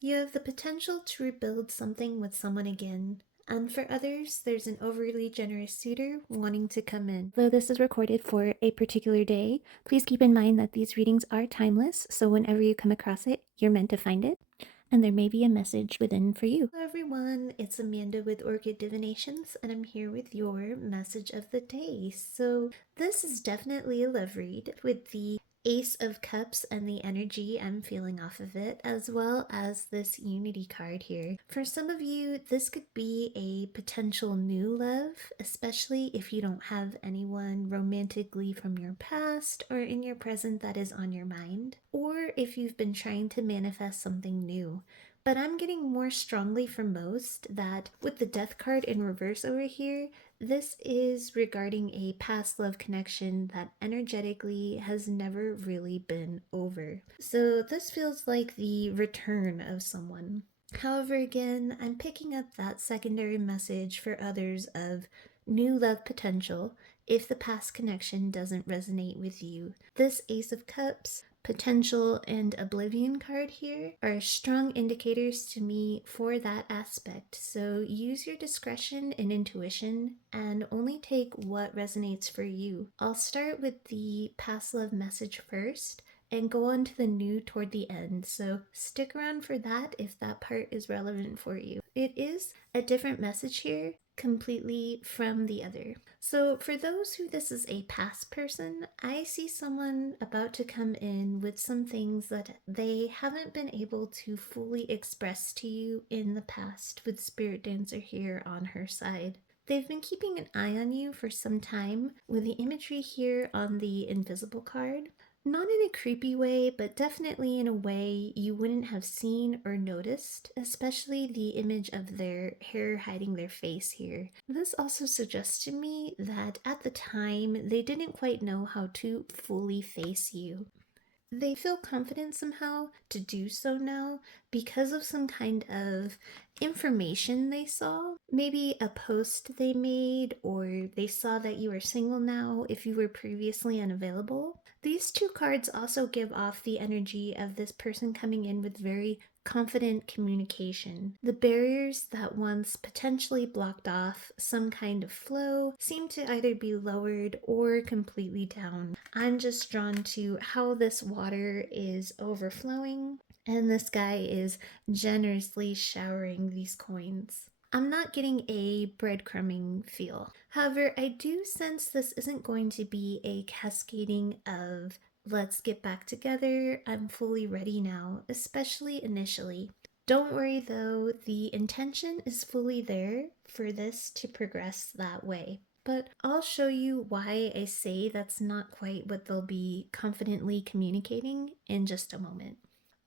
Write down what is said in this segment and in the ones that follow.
You have the potential to rebuild something with someone again. And for others, there's an overly generous suitor wanting to come in. Though this is recorded for a particular day, please keep in mind that these readings are timeless, so whenever you come across it, you're meant to find it, and there may be a message within for you. Hello everyone, it's Amanda with Orchid Divinations, and I'm here with your message of the day. So this is definitely a love read with the Ace of Cups and the energy I'm feeling off of it, as well as this Unity card here. For some of you, this could be a potential new love, especially if you don't have anyone romantically from your past or in your present that is on your mind, or if you've been trying to manifest something new. But I'm getting more strongly from most that with the Death card in reverse over here, this is regarding a past love connection that energetically has never really been over. So this feels like the return of someone. However, again, I'm picking up that secondary message for others of new love potential if the past connection doesn't resonate with you. This Ace of Cups, potential, and oblivion card here are strong indicators to me for that aspect. So use your discretion and intuition and only take what resonates for you. I'll start with the past love message first and go on to the new toward the end. So stick around for that if that part is relevant for you. It is a different message here completely from the other. So for those who this is a past person, I see someone about to come in with some things that they haven't been able to fully express to you in the past with Spirit Dancer here on her side. They've been keeping an eye on you for some time with the imagery here on the invisible card. Not in a creepy way, but definitely in a way you wouldn't have seen or noticed, especially the image of their hair hiding their face here. This also suggests to me that at the time they didn't quite know how to fully face you. They feel confident somehow to do so now because of some kind of information they saw. Maybe a post they made, or they saw that you were single now if you were previously unavailable. These two cards also give off the energy of this person coming in with very confident communication. The barriers that once potentially blocked off some kind of flow seem to either be lowered or completely down. I'm just drawn to how this water is overflowing and this guy is generously showering these coins. I'm not getting a breadcrumbing feel. However, I do sense this isn't going to be a cascading of let's get back together, I'm fully ready now, especially initially. Don't worry though, the intention is fully there for this to progress that way. But I'll show you why I say that's not quite what they'll be confidently communicating in just a moment.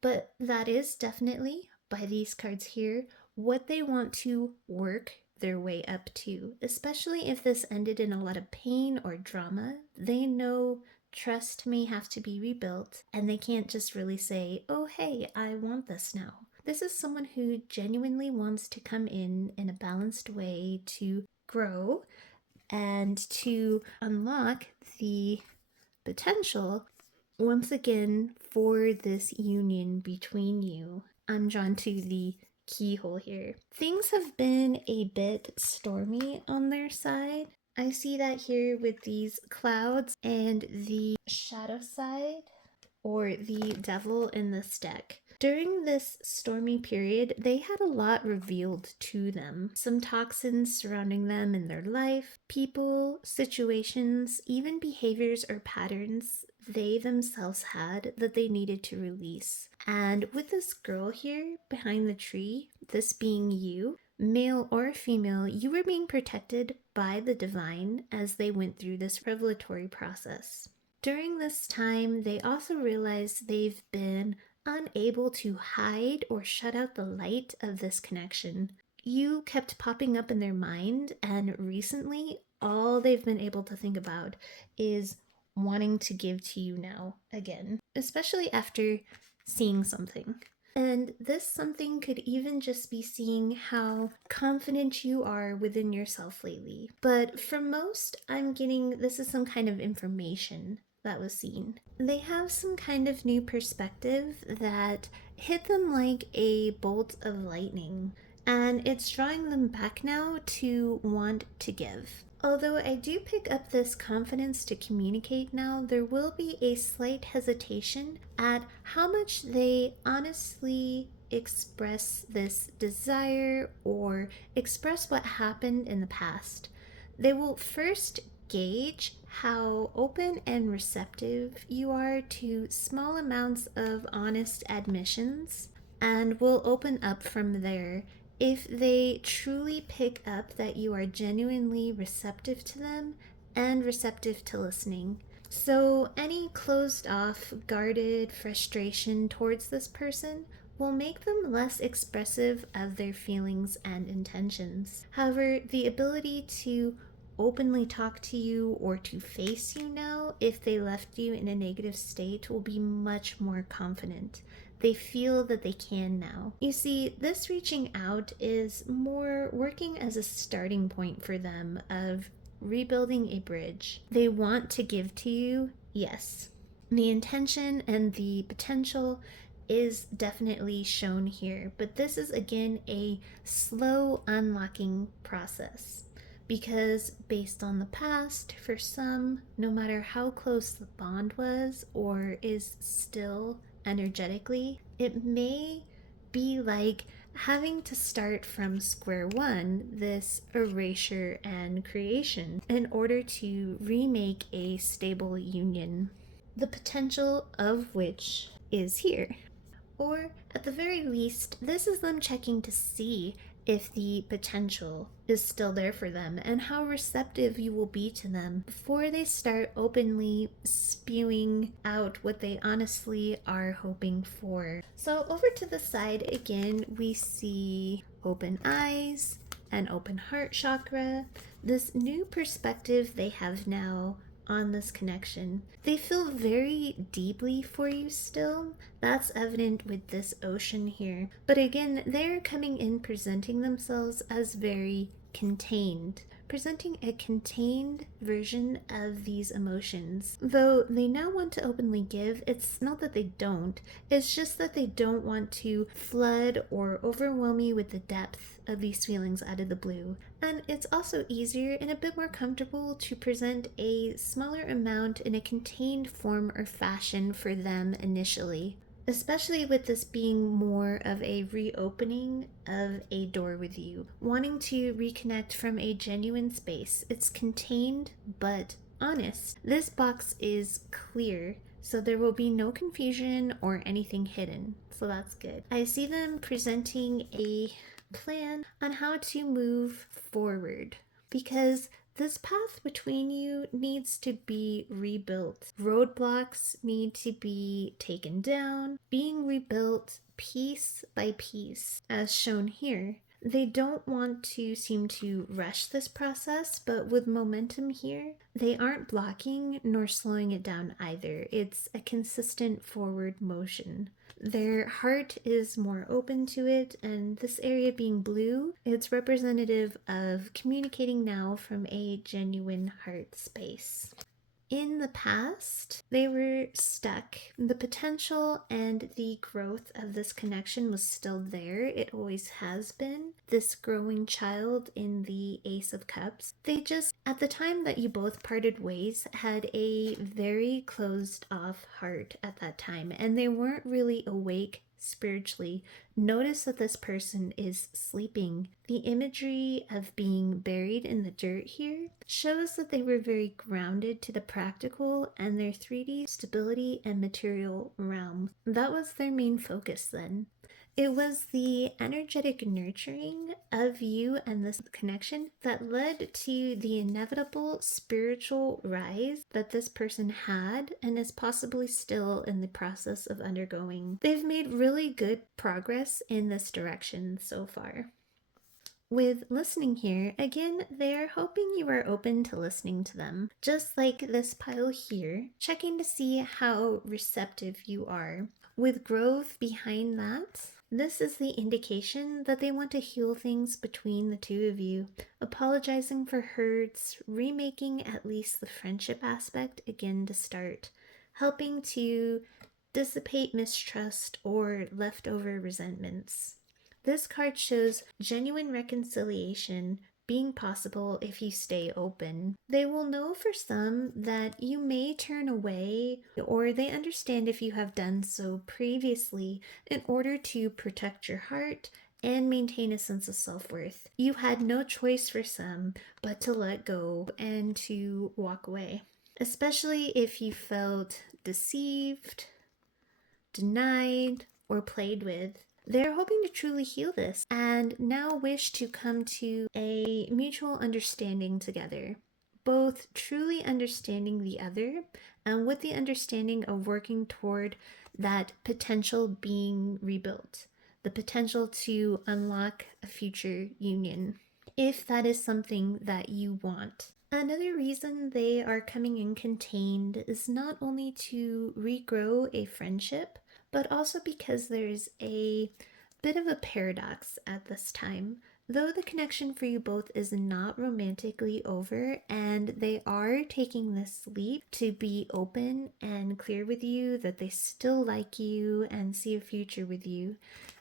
But that is definitely, by these cards here, what they want to work their way up to. Especially if this ended in a lot of pain or drama, they know trust may have to be rebuilt, and they can't just really say, oh hey, I want this now. This is someone who genuinely wants to come in a balanced way to grow and to unlock the potential once again for this union between you. I'm drawn to the keyhole here. Things have been a bit stormy on their side. I see that here with these clouds and the shadow side, or the devil in this deck. During this stormy period, they had a lot revealed to them. Some toxins surrounding them in their life, people, situations, even behaviors or patterns they themselves had that they needed to release. And with this girl here behind the tree, this being you, male or female, you were being protected by the divine as they went through this revelatory process. During this time, they also realized they've been unable to hide or shut out the light of this connection. You kept popping up in their mind, and recently, all they've been able to think about is wanting to give to you now again, especially after seeing something. And this something could even just be seeing how confident you are within yourself lately. But for most, I'm getting this is some kind of information that was seen. They have some kind of new perspective that hit them like a bolt of lightning, and it's drawing them back now to want to give. Although I do pick up this confidence to communicate now, there will be a slight hesitation at how much they honestly express this desire or express what happened in the past. They will first gauge how open and receptive you are to small amounts of honest admissions and will open up from there. If they truly pick up that you are genuinely receptive to them and receptive to listening. So, any closed off, guarded frustration towards this person will make them less expressive of their feelings and intentions. However, the ability to openly talk to you or to face you now, if they left you in a negative state, will be much more confident. They feel that they can now. You see, this reaching out is more working as a starting point for them of rebuilding a bridge. They want to give to you, yes. The intention and the potential is definitely shown here, but this is again a slow unlocking process. Because based on the past, for some, no matter how close the bond was or is still energetically, it may be like having to start from square one, this erasure and creation, in order to remake a stable union, the potential of which is here. Or, at the very least, this is them checking to see if the potential is still there for them and how receptive you will be to them before they start openly spewing out what they honestly are hoping for. So, over to the side again, we see open eyes and open heart chakra. This new perspective they have now on this connection. They feel very deeply for you still. That's evident with this ocean here. But again, they're coming in presenting themselves as very contained, presenting a contained version of these emotions. Though they now want to openly give, it's not that they don't, it's just that they don't want to flood or overwhelm you with the depth of these feelings out of the blue. And it's also easier and a bit more comfortable to present a smaller amount in a contained form or fashion for them initially. Especially with this being more of a reopening of a door with you, wanting to reconnect from a genuine space. It's contained but honest. This box is clear, so there will be no confusion or anything hidden. So that's good. I see them presenting a plan on how to move forward because this path between you needs to be rebuilt. Roadblocks need to be taken down, being rebuilt piece by piece, as shown here. They don't want to seem to rush this process, but with momentum here, they aren't blocking nor slowing it down either. It's a consistent forward motion. Their heart is more open to it, and this area being blue, it's representative of communicating now from a genuine heart space. In the past, they were stuck. The potential and the growth of this connection was still there. It always has been. This growing child in the Ace of Cups. They just, at the time that you both parted ways, had a very closed off heart at that time, and they weren't really awake spiritually. Notice that this person is sleeping. The imagery of being buried in the dirt here shows that they were very grounded to the practical and their 3D stability and material realm. That was their main focus then. It was the energetic nurturing of you and this connection that led to the inevitable spiritual rise that this person had and is possibly still in the process of undergoing. They've made really good progress in this direction so far. With listening here, again, they're hoping you are open to listening to them. Just like this pile here, checking to see how receptive you are. With growth behind that, This is the indication that they want to heal things between the two of you, apologizing for hurts, remaking at least the friendship aspect again to start, helping to dissipate mistrust or leftover resentments. This card shows genuine reconciliation being possible if you stay open. They will know for some that you may turn away, or they understand if you have done so previously in order to protect your heart and maintain a sense of self-worth. You had no choice for some but to let go and to walk away, especially if you felt deceived, denied, or played with. They're hoping to truly heal this and now wish to come to a mutual understanding together, both truly understanding the other and with the understanding of working toward that potential being rebuilt, the potential to unlock a future union, if that is something that you want. Another reason they are coming in contained is not only to regrow a friendship, but also because there's a bit of a paradox at this time. Though the connection for you both is not romantically over, and they are taking this leap to be open and clear with you that they still like you and see a future with you,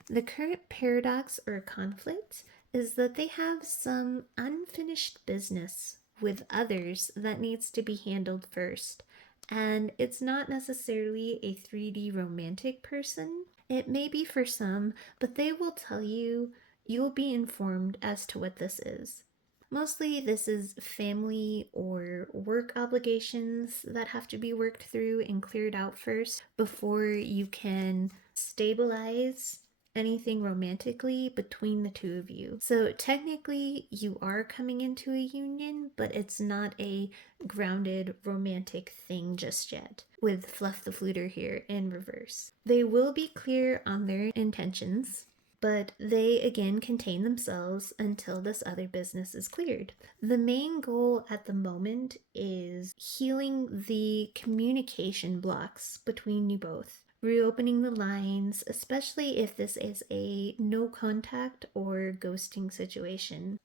the current paradox or conflict is that they have some unfinished business with others that needs to be handled first. And it's not necessarily a 3D romantic person. It may be for some, but they will tell you, you'll be informed as to what this is. Mostly this is family or work obligations that have to be worked through and cleared out first before you can stabilize anything romantically between the two of you. So technically you are coming into a union, but it's not a grounded romantic thing just yet, with Fluff the Fluter here in reverse. They will be clear on their intentions, but they again contain themselves until this other business is cleared. The main goal at the moment is healing the communication blocks between you both, reopening the lines, especially if this is a no contact or ghosting situation.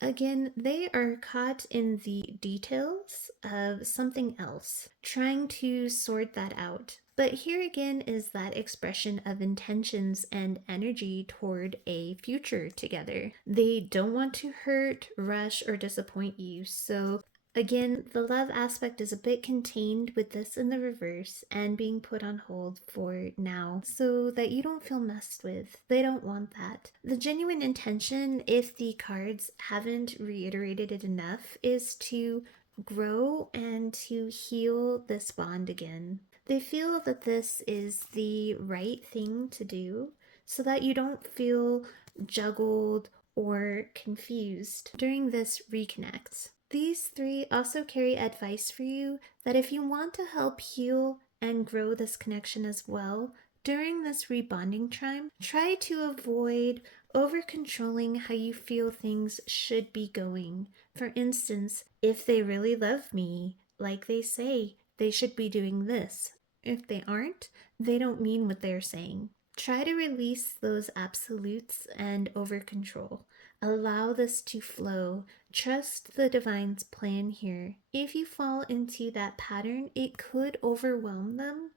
Again, they are caught in the details of something else, trying to sort that out. But here again is that expression of intentions and energy toward a future together. They don't want to hurt, rush, or disappoint you, so again, the love aspect is a bit contained with this in the reverse and being put on hold for now so that you don't feel messed with. They don't want that. The genuine intention, if the cards haven't reiterated it enough, is to grow and to heal this bond again. They feel that this is the right thing to do so that you don't feel juggled or confused during this reconnect. These three also carry advice for you that if you want to help heal and grow this connection as well, during this rebonding time, try to avoid over controlling how you feel things should be going. For instance, if they really love me, like they say, they should be doing this. If they aren't, they don't mean what they're saying. Try to release those absolutes and over control. Allow this to flow. Trust the divine's plan here. If you fall into that pattern, it could overwhelm them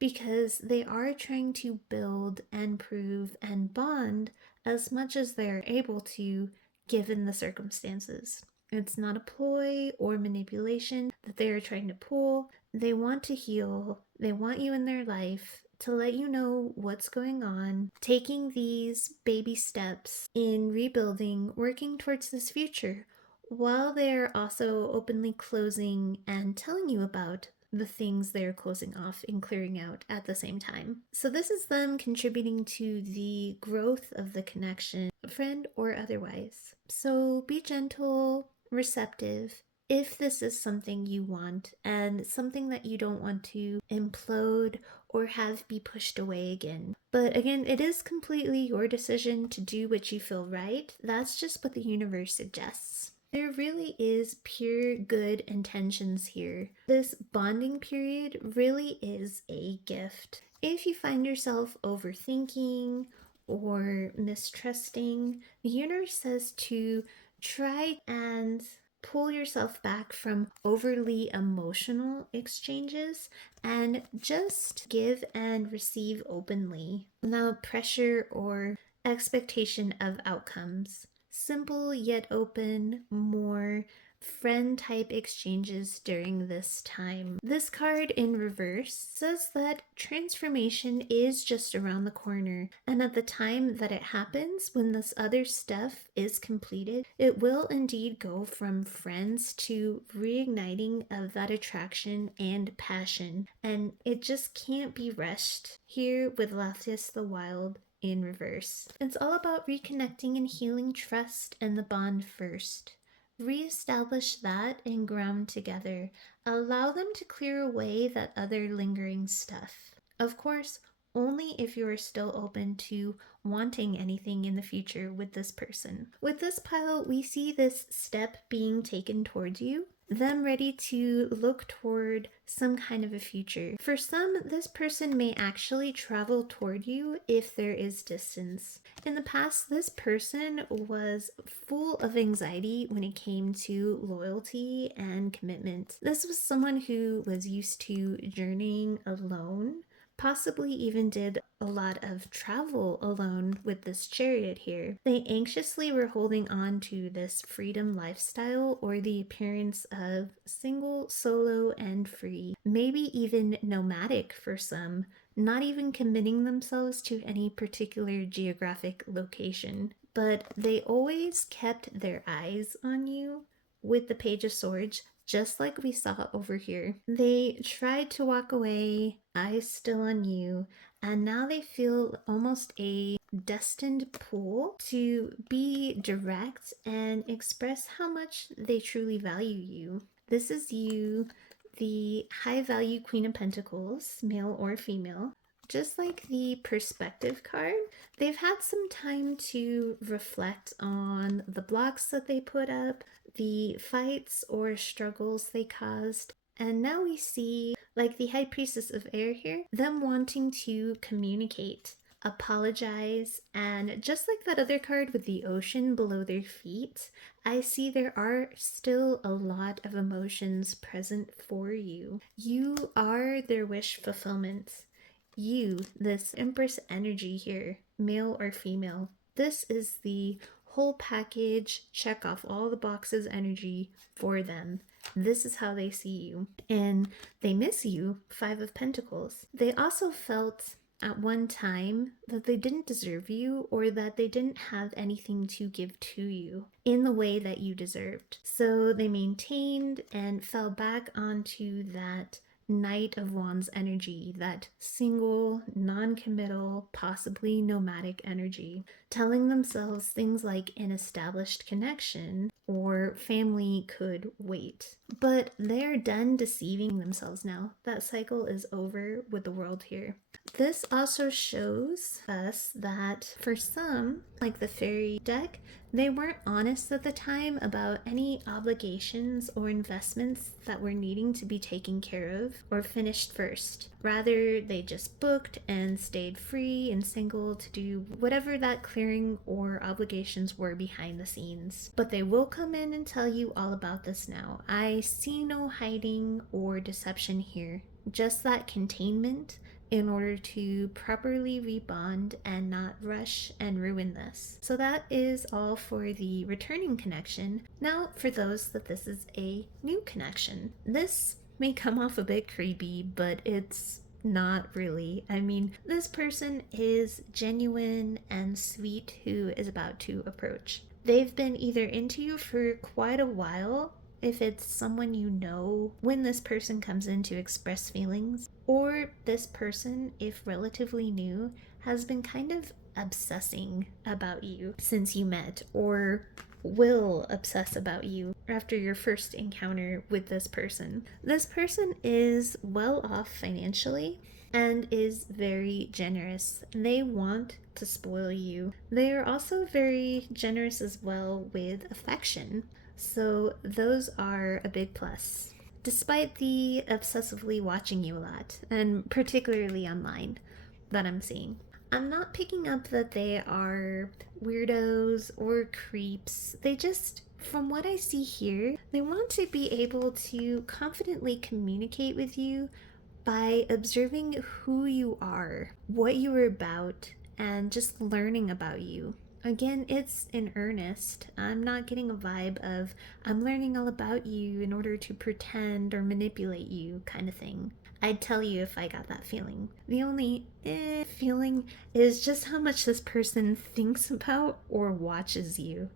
because they are trying to build and prove and bond as much as they're able to given the circumstances. It's not a ploy or manipulation that they are trying to pull. They want to heal. They want you in their life to let you know what's going on, taking these baby steps in rebuilding, working towards this future, while they're also openly closing and telling you about the things they're closing off and clearing out at the same time. So this is them contributing to the growth of the connection, friend or otherwise. So be gentle, receptive, if this is something you want and something that you don't want to implode or have be pushed away again. But again, it is completely your decision to do what you feel right. That's just what the universe suggests. There really is pure good intentions here. This bonding period really is a gift. If you find yourself overthinking or mistrusting, the universe says to try and pull yourself back from overly emotional exchanges and just give and receive openly without pressure or expectation of outcomes. Simple yet open, more friend type exchanges during this time. This card in reverse says that transformation is just around the corner, and at the time that it happens, when this other stuff is completed, it will indeed go from friends to reigniting of that attraction and passion, and it just can't be rushed. Here with Latias the Wild in reverse, it's all about reconnecting and healing trust and the bond first. Reestablish that and ground together. Allow them to clear away that other lingering stuff. Of course, only if you are still open to wanting anything in the future with this person. With this pile, we see this step being taken towards you, them ready to look toward some kind of a future. For some, this person may actually travel toward you if there is distance. In the past, this person was full of anxiety when it came to loyalty and commitment. This was someone who was used to journeying alone, possibly even did a lot of travel alone with this chariot here. They anxiously were holding on to this freedom lifestyle or the appearance of single, solo, and free, maybe even nomadic for some, not even committing themselves to any particular geographic location. But they always kept their eyes on you with the Page of Swords, just like we saw over here. They tried to walk away, eyes still on you, and now they feel almost a destined pull to be direct and express how much they truly value you. This is you, the high value Queen of Pentacles, male or female. Just like the perspective card, they've had some time to reflect on the blocks that they put up, the fights or struggles they caused, and now we see, like the High Priestess of Air here, them wanting to communicate, apologize, and just like that other card with the ocean below their feet, I see there are still a lot of emotions present for you. You are their wish fulfillment. You, this Empress energy here, male or female, this is the whole package, check off all the boxes energy for them. This is how they see you. And they miss you, Five of Pentacles. They also felt at one time that they didn't deserve you or that they didn't have anything to give to you in the way that you deserved. So they maintained and fell back onto that Knight of Wands energy, that single, non-committal, possibly nomadic energy, telling themselves things like an established connection or family could wait. But they're done deceiving themselves now. That cycle is over with the world here. This also shows us that for some, like the fairy deck, they weren't honest at the time about any obligations or investments that were needing to be taken care of or finished first. Rather, they just booked and stayed free and single to do whatever that clearing or obligations were behind the scenes. But they will come in and tell you all about this now. I see no hiding or deception here, just that containment in order to properly rebond and not rush and ruin this. So that is all for the returning connection. Now for those that this is a new connection. This may come off a bit creepy, but it's not really. I mean, this person is genuine and sweet who is about to approach. They've been either into you for quite a while, if it's someone you know, when this person comes in to express feelings, or this person, if relatively new, has been kind of obsessing about you since you met, or will obsess about you after your first encounter with this person. This person is well off financially and is very generous. They want to spoil you. They are also very generous as well with affection. So those are a big plus. Despite the obsessively watching you a lot, and particularly online, that I'm seeing. I'm not picking up that they are weirdos or creeps. They just, from what I see here, they want to be able to confidently communicate with you by observing who you are, what you are about, and just learning about you. Again, it's in earnest. I'm not getting a vibe of I'm learning all about you in order to pretend or manipulate you kind of thing. I'd tell you if I got that feeling. The only feeling is just how much this person thinks about or watches you.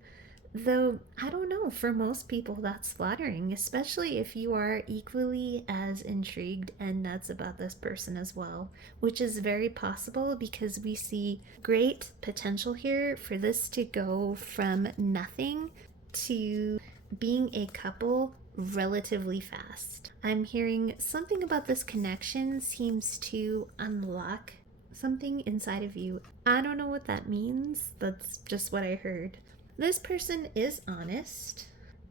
Though, I don't know, for most people that's flattering, especially if you are equally as intrigued and nuts about this person as well, which is very possible because we see great potential here for this to go from nothing to being a couple relatively fast. I'm hearing something about this connection seems to unlock something inside of you. I don't know what that means, that's just what I heard. This person is honest,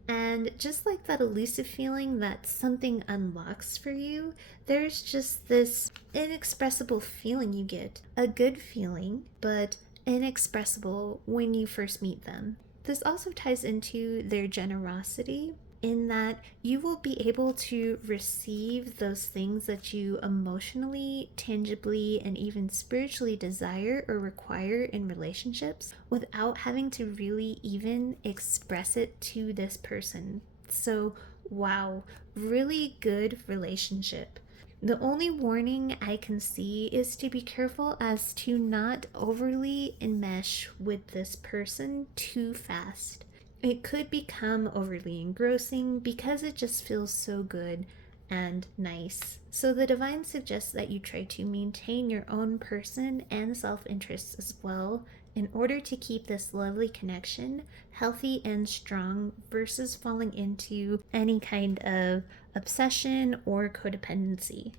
and just like that elusive feeling that something unlocks for you, there's just this inexpressible feeling you get. A good feeling, but inexpressible when you first meet them. This also ties into their generosity, in that you will be able to receive those things that you emotionally, tangibly, and even spiritually desire or require in relationships without having to really even express it to this person. So, wow, really good relationship. The only warning I can see is to be careful as to not overly enmesh with this person too fast. It could become overly engrossing because it just feels so good and nice. So the divine suggests that you try to maintain your own person and self-interest as well in order to keep this lovely connection healthy and strong versus falling into any kind of obsession or codependency.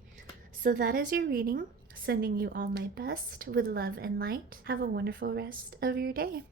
So that is your reading. Sending you all my best with love and light. Have a wonderful rest of your day.